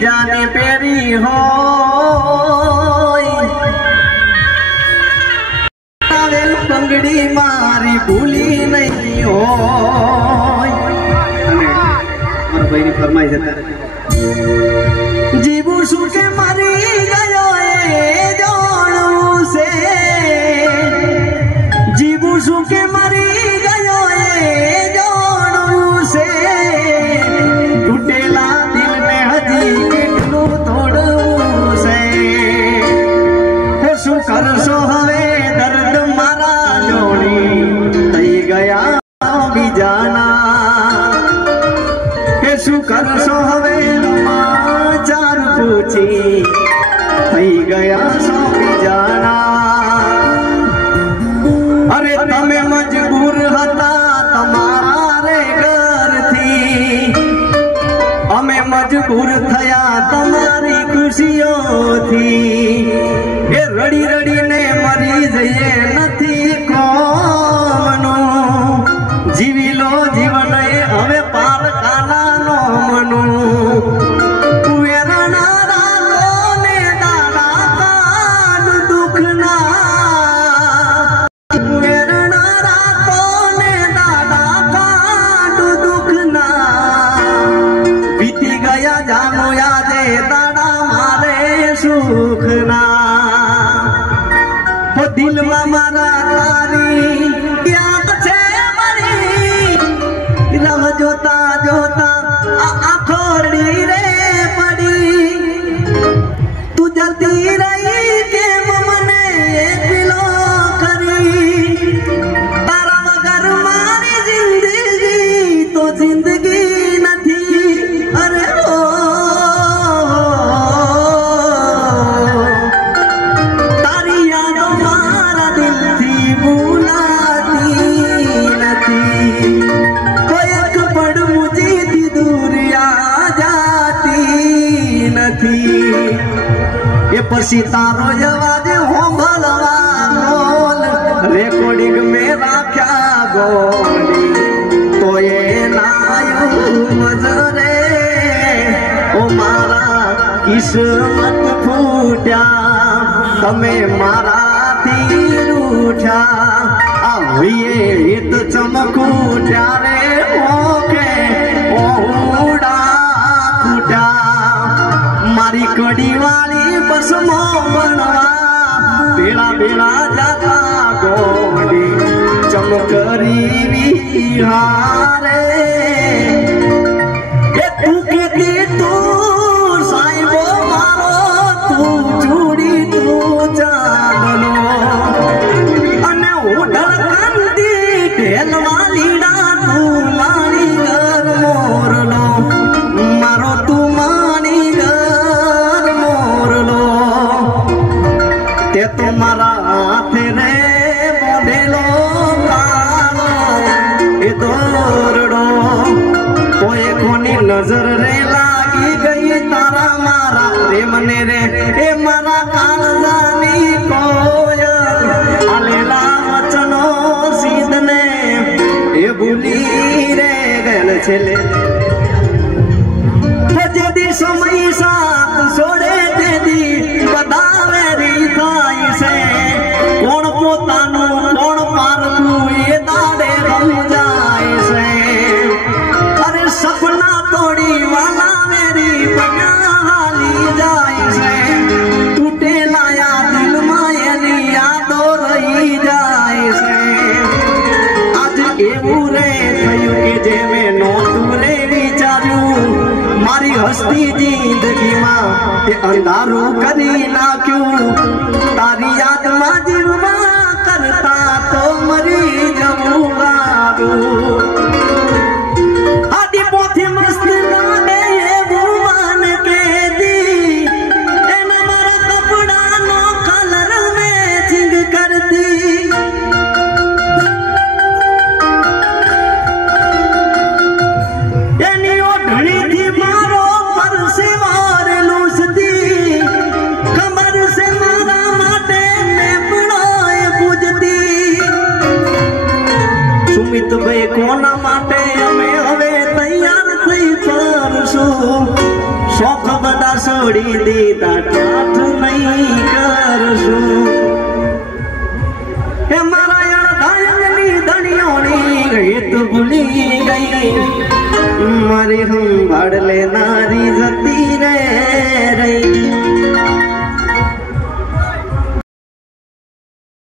બીજાને પેરી હોય બંગડી મારી ભૂલી નહીં હોય અને મારા ભાઈની ફરમાઈ જતા જીવું શું કે મરી ગયો એ જાણવું છે જીવું શું કે મરી ગયો એ જાણવું છે તૂટેલા દિલને હજી કેટલું તોડવું છે શું કરશો હવે દર્દ મારા જોડી થઈ ગયા બીજાના કે શું કરશો હવે ચાર પૂછી થઈ ગયા છો બીજાના અરે તમે મજબૂર હતા તમારા રે ઘરથી અમે મજબૂર થયા તમારી ખુશીઓથી એ રડી રડીને મરી જઈએ નથી કોમનું જીવી લો જીવન એ હવે પારકાના નો મનું દિલમાં મારા તારી યાદ છે મારી રાહ જોતા જોતા આખોડી રે પડી તું જતી રહી કેમ મને એકલો કરી તારા વગર મારી જિંદગી તો જિંદગી નથી અરે પછી તારો જવાજ હોંભળવા બોલ રેકોર્ડિંગ મેં રાખ્યા ગોળી તો એ નાયું મજરે ઓ મારા કિસ્મત ફૂટ્યા તમે મારાથી રૂઠ્યા આ હોઈએ હિત ચમકું ત્યારે ઓકે ઓડા ખૂટ્યા મારી કડી વાળી બસમો બનવા પેલા પેલા જાતા ગોળી ચમકરી વિહારે એ તું કેતી તું સાહેબો મારો તું જોડી તું ચાંદલો અને હું ઢળકંતી ઢેલવા લીડા તું લાણી ઘર મોરલો મારો તું तुम्हारा हाथ रे मोडेलो कालो ए दौड़ो कोई कोनी नजर रे लागी गई तारा मारा रे मने रे ए मारा कालजानी कोयल आलेला वचनो सीधने ए भूली रे गल छेले जदी समय साथ छोड़े तेदी बतावे री थाई से कोण पोतानु कोण पारकू ये दाड़े रम जाए से अरे सपना तोड़ी वाला मेरी बना हाली जाए से टूटे लाया दिल मायनी यादो रही जाए से आज एवं रे थयु के जे में नोतू रे विचार्यू मारी हस्ती जिंदगी मां ते अंधारू करी नाख्यू तारी याद मां जीववा करता तो मरी जमुगारू आदि पोथी मस्त लागे एवं मान के दी एना मारा कपड़ा नो कलर मैचिंग करती एनी ओढ़नी थी मारो परसे मार लूसती कमर से मारा माटे में बुढ़ाए पूजती सुमित भाई कोना છોડી દીધા ઠાઠ નહીં કરશું હે મારા અણધાયની ધણીઓની રીત ભૂલી ગઈ મારી સંભાળ લેનારી જતી